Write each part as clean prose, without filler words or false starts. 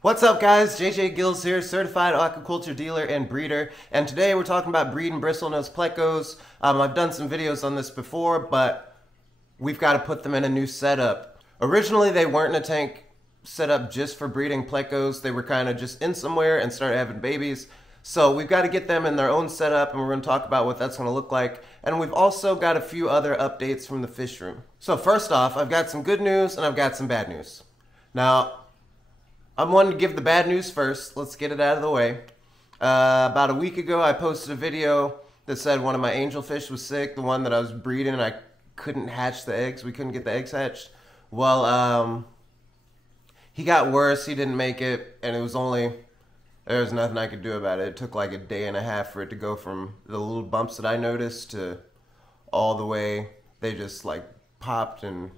What's up guys, JJ Gills here, certified aquaculture dealer and breeder, and today we're talking about breeding bristlenose plecos. I've done some videos on this before, but we've got to put them in a new setup. Originally they weren't in a tank set up just for breeding plecos, they were kind of just in somewhere and started having babies. So we've got to get them in their own setup, and we're going to talk about what that's going to look like. And we've also got a few other updates from the fish room. So first off, I've got some good news and I've got some bad news. Now, I'm wanting to give the bad news first. Let's get it out of the way. About a week ago, I posted a video that said one of my angelfish was sick, the one that I was breeding, and I couldn't hatch the eggs. We couldn't get the eggs hatched. Well, he got worse. He didn't make it, and there was nothing I could do about it. It took like a day and a half for it to go from the little bumps that I noticed to all the way. They just like popped, and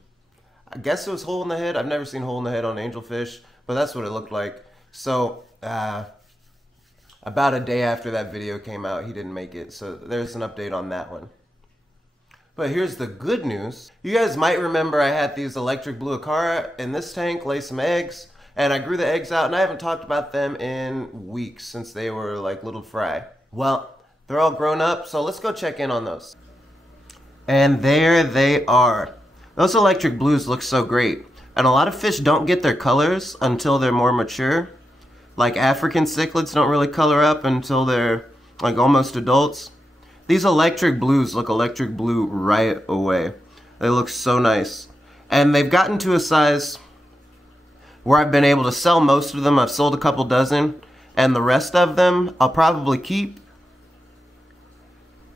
I guess it was hole in the head. I've never seen hole in the head on angelfish, but that's what it looked like. So about a day after that video came out, he didn't make it. So there's an update on that one. But here's the good news. You guys might remember I had these electric blue acara in this tank lay some eggs, and I grew the eggs out, and I haven't talked about them in weeks since they were like little fry. Well, they're all grown up, so let's go check in on those. And there they are. Those electric blues look so great. And a lot of fish don't get their colors until they're more mature. Like African cichlids don't really color up until they're like almost adults. These electric blues look electric blue right away. They look so nice. And they've gotten to a size where I've been able to sell most of them. I've sold a couple dozen, and the rest of them I'll probably keep.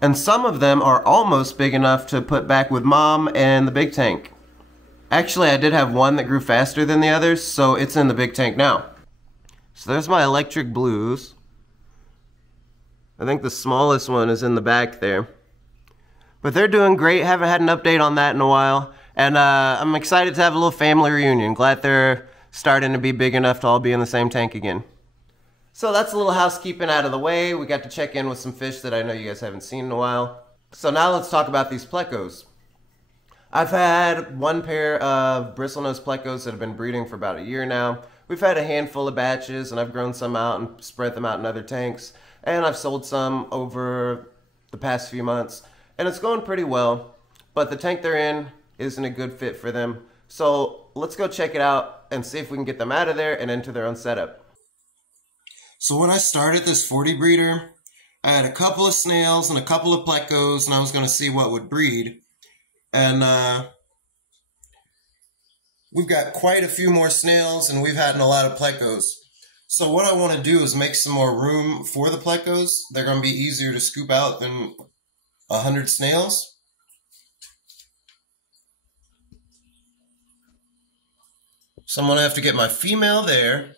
And some of them are almost big enough to put back with mom and the big tank. Actually, I did have one that grew faster than the others, so it's in the big tank now. So there's my electric blues. I think the smallest one is in the back there. But they're doing great. Haven't had an update on that in a while. And I'm excited to have a little family reunion. Glad they're starting to be big enough to all be in the same tank again. So that's a little housekeeping out of the way. We got to check in with some fish that I know you guys haven't seen in a while. So now let's talk about these plecos. I've had one pair of bristlenose plecos that have been breeding for about a year now. We've had a handful of batches, and I've grown some out and spread them out in other tanks. And I've sold some over the past few months. And it's going pretty well, but the tank they're in isn't a good fit for them. So let's go check it out and see if we can get them out of there and into their own setup. So when I started this 40 breeder, I had a couple of snails and a couple of plecos, and I was going to see what would breed. And we've got quite a few more snails, and we've had a lot of plecos. So what I want to do is make some more room for the plecos. They're going to be easier to scoop out than 100 snails. So I'm going to have to get my female there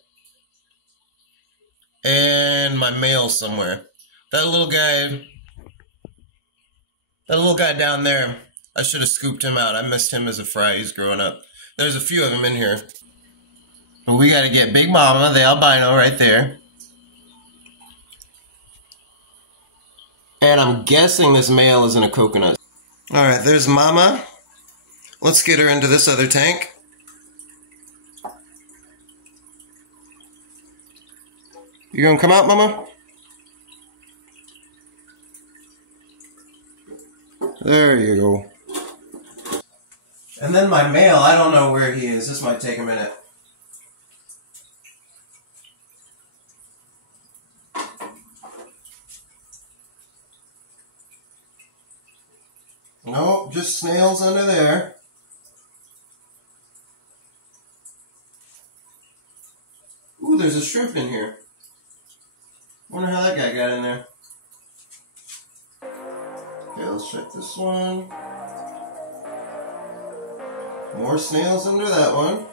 and my male somewhere. That little guy down there, I should have scooped him out. I missed him as a fry. He's growing up. There's a few of them in here. But we got to get Big Mama, the albino, right there. And I'm guessing this male is in a coconut. Alright, there's Mama. Let's get her into this other tank. You gonna come out, Mama? There you go. And then my male, I don't know where he is. This might take a minute. Nope, just snails under there. Ooh, there's a shrimp in here. Wonder how that guy got in there. Okay, let's check this one. More snails under that one.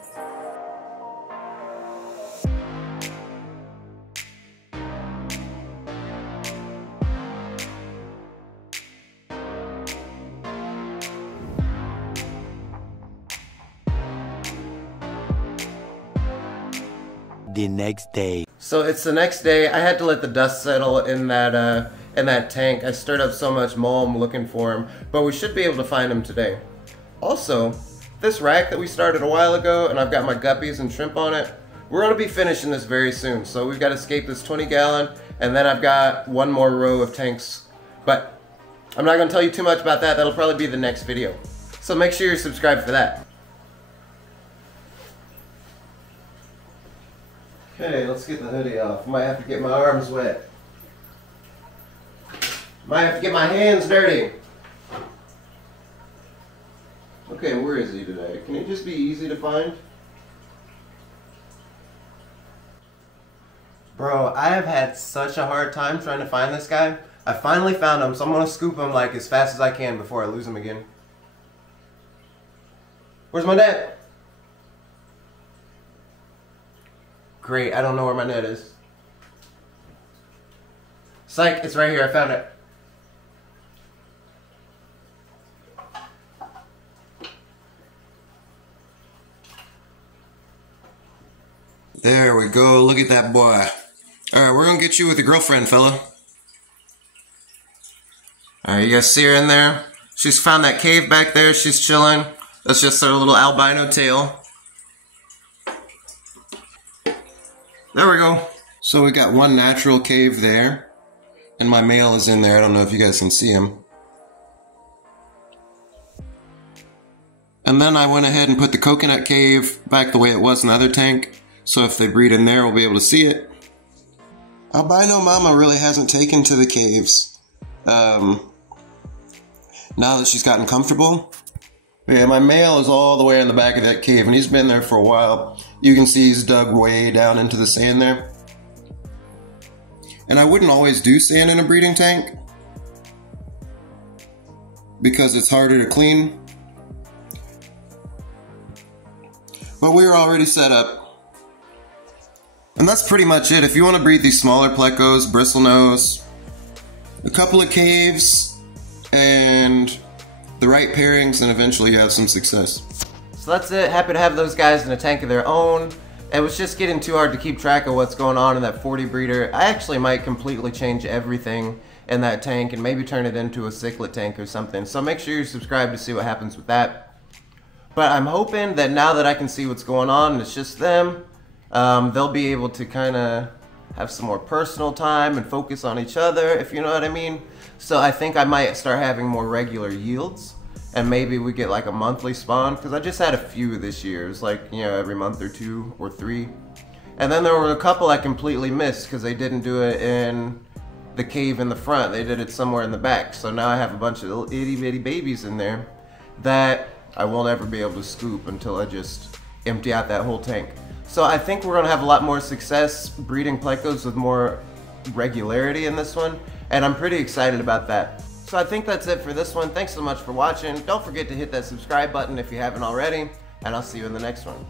The next day. So it's the next day. I had to let the dust settle in that tank. I stirred up so much mold, I'm looking for him, but we should be able to find him today. Also, this rack that we started a while ago, and I've got my guppies and shrimp on it, we're gonna be finishing this very soon. So we've got to escape this 20-gallon, and then I've got one more row of tanks. But I'm not gonna tell you too much about that. That'll probably be the next video. So make sure you're subscribed for that. Okay, let's get the hoodie off. Might have to get my arms wet. Might have to get my hands dirty. Okay, where is he today? Can he just be easy to find? Bro, I have had such a hard time trying to find this guy. I finally found him, so I'm gonna scoop him like as fast as I can before I lose him again. Where's my net? Great, I don't know where my net is. Psych, it's right here, I found it. There we go, look at that boy. Alright, we're gonna get you with your girlfriend, fella. Alright, you guys see her in there? She's found that cave back there, she's chilling. That's just her little albino tail. There we go. So we got one natural cave there, and my male is in there. I don't know if you guys can see him. And then I went ahead and put the coconut cave back the way it was in the other tank, so if they breed in there, we'll be able to see it. Albino mama really hasn't taken to the caves now that she's gotten comfortable. Yeah, my male is all the way in the back of that cave, and he's been there for a while. You can see he's dug way down into the sand there. And I wouldn't always do sand in a breeding tank because it's harder to clean. But we were already set up. And that's pretty much it. If you want to breed these smaller plecos, bristlenose, a couple of caves, and the right pairings, and eventually you have some success. So that's it. Happy to have those guys in a tank of their own. It was just getting too hard to keep track of what's going on in that 40 breeder. I actually might completely change everything in that tank and maybe turn it into a cichlid tank or something. So make sure you're subscribed to see what happens with that. But I'm hoping that now that I can see what's going on and it's just them, they'll be able to kind of have some more personal time and focus on each other, if you know what I mean. So I think I might start having more regular yields, and maybe we get like a monthly spawn, because I just had a few this year. It was like, you know, every month or 2 or 3. And then there were a couple I completely missed because they didn't do it in the cave in the front. They did it somewhere in the back. So now I have a bunch of little itty bitty babies in there that I won't ever be able to scoop until I just empty out that whole tank. So I think we're gonna have a lot more success breeding plecos with more regularity in this one, and I'm pretty excited about that. So I think that's it for this one. Thanks so much for watching. Don't forget to hit that subscribe button if you haven't already, and I'll see you in the next one.